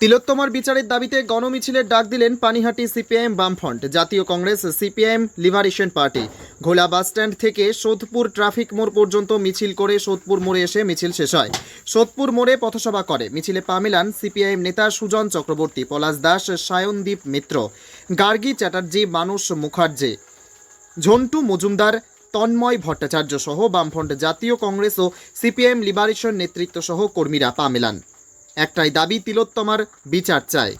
তিলোত্তমার বিচারের দাবিতে গণমিছিলের ডাক দিলেন পানিহাটি সিপিআইএম বামফ্রন্ট, জাতীয় Congress, CPIM, liberation party. Ghola bus stand থেকে সোদপুর ট্রাফিক মোড় পর্যন্ত মিছিল করে সোদপুর মোড়ে এসে মিছিল শেষ হয়। সোদপুর মোড়ে পথসভা করে। মিছিলে পা মেলান সিপিআইএম নেতা সুজন চক্রবর্তী, পলাশ দাস, সায়নদীপ মিত্র, গার্গী চ্যাটার্জি, মানুষ মুখার্জি, ঝন্টু মজুমদার, তন্ময় ভট্টাচার্য সহ বামফ্রন্ট জাতীয় কংগ্রেস ও সিপিএম লিবারেশন নেতৃত্ব সহ কর্মীরা পা মেলান। একটাই দাবি তিলোত্তমার বিচার চায়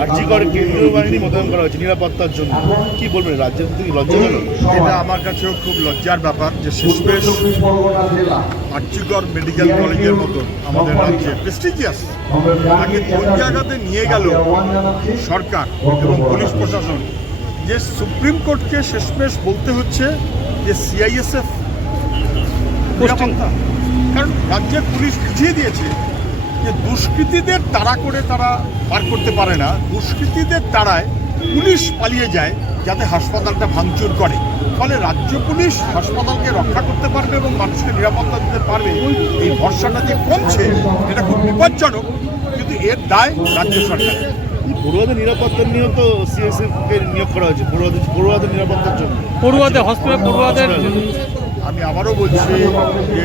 আর্জিকর কেন্দ্রীয় বাহিনী মোতায়েন করা হয়েছে নিরাপত্তার জন্য। কি বলবেন রাজ্যের প্রতি লজ্জাজনক এটা আমার কাছেও খুব লজ্জার ব্যাপার যে শেষমেশ আর্চিকর মেডিকেল কলেজের মতো আমাদের রাজ্যে প্রেস্টিজিয়াস তাকে কোন জায়গাতে নিয়ে গেল সরকার এবং পুলিশ প্রশাসন? যে সুপ্রিম কোর্টকে শেষমেশ বলতে হচ্ছে যে সিআইএসএফ নিরাপত্তা। কারণ রাজ্যের পুলিশ বুঝিয়ে দিয়েছে যে দুষ্কৃতীদের তাড়া করে তারা পার করতে পারে না। দুষ্কৃতীদের তাড়ায় পুলিশ পালিয়ে যায় যাতে হাসপাতালটা ভাঙচুর করে। ফলে রাজ্য পুলিশ হাসপাতালকে রক্ষা করতে পারবে এবং মানুষকে নিরাপত্তা দিতে পারবে। এই ভরসাটা যে কমছে এটা খুব বিপজ্জনক কিন্তু এর দায় রাজ্য সরকার পড়ুয়াদের নিরাপত্তা নিয়েও তো সিএসএফ কে নিয়োগ করা হয়েছে? পড়ুয়াদের পড়ুয়াদের নিরাপত্তার জন্য। পড়ুয়াদের হসপিটাল পড়ুয়াদের আমি আবারও বলছি যে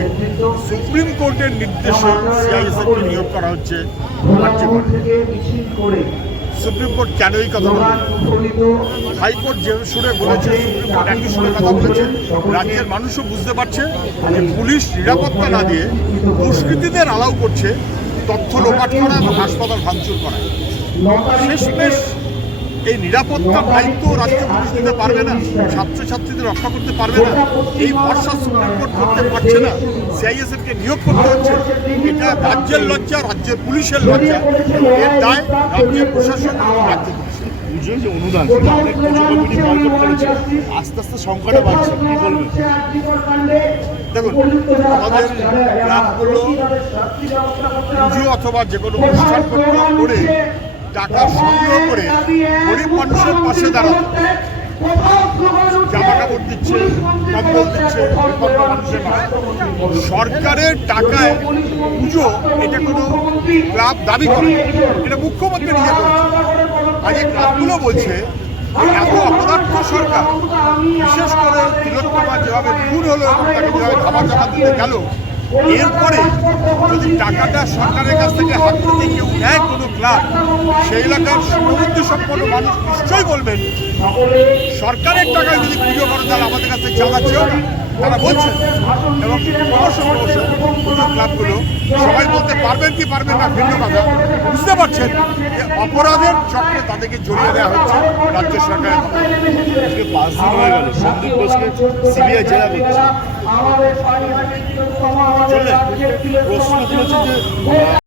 সুপ্রিম কোর্টের নির্দেশে সিআইএসএফকে নিয়োগ করা হচ্ছে সুপ্রিম কোর্ট কেন এই কথা হাইকোর্ট যে সুরে বলেছে, সুপ্রিম কোর্ট একই সুরে কথা বলেছে। রাজ্যের মানুষও বুঝতে পারছে যে পুলিশ নিরাপত্তা না দিয়ে দুষ্কৃতীদের আলাউ করছে তথ্য লোপাট করা এবং হাসপাতাল ভাঙচুর করা। শেষমেশ এই নিরাপত্তার দায়িত্ব রাজ্য পুলিশ দিতে পারবে না ছাত্রছাত্রীদের রক্ষা করতে পারবে না এই ভরসা সুপ্রিম কোর্ট করতে পারছে না সিআইএসএফ কে নিয়োগ করতে হচ্ছে এটা রাজ্যের লজ্জা রাজ্যের পুলিশের লজ্জা এর দায় রাজ্যের প্রশাসন এবং রাজ্য পুলিশ পুজোর যে অনুদান সেটা অনেক পুজো কমিটি বয়কট করেছে আস্তে আস্তে সংখ্যাটা বাড়ছে কি বলবেন? দেখুন আমাদের ক্লাবগুলো পুজো অথবা যে কোনো অনুষ্ঠান করে টাকা সংগ্রহ করে গরিব মানুষের পাশে দাঁড়ানো জামা কাপড় দিচ্ছে, কম্বল দিচ্ছে সরকারের টাকায় পুজো, এটা কোনো ক্লাব দাবি করে এটা মুখ্যমন্ত্রী নিজে করেছে আর এই ক্লাবগুলো বলছে এত অপদার্থ সরকার, বিশেষ করে তিলোত্তমা যেভাবে খুন হলো এবং তাকে যেভাবে ধামা চাপা দিতে গেল এরপরে যদি টাকাটা সরকারের কাছ থেকে হাত থেকে কেউ নেয় কোনো ক্লাব, সেই এলাকার সুবুদ্ধি সম্পন্ন মানুষ নিশ্চয়ই বলবেন, সরকারের টাকায় যদি পুজো করে, তাহলে আমাদের কাছে চাঁদা চেয়েও না। তারা বলছেন, এবং পুজো ক্লাবগুলো সবাই বলতে পারবেন কি পারবেন না, ভিন্ন কথা। বুঝতে পারছেন যে অপরাধের চক্রে তাদেরকে জড়িয়ে দেওয়া হচ্ছে রাজ্য সরকারের পাঁচ দিন হয়ে গেল, সন্দীপ ঘোষকে সিবিআই জেরা করছে চলে প্রশ্ন তুলেছে যে আহ,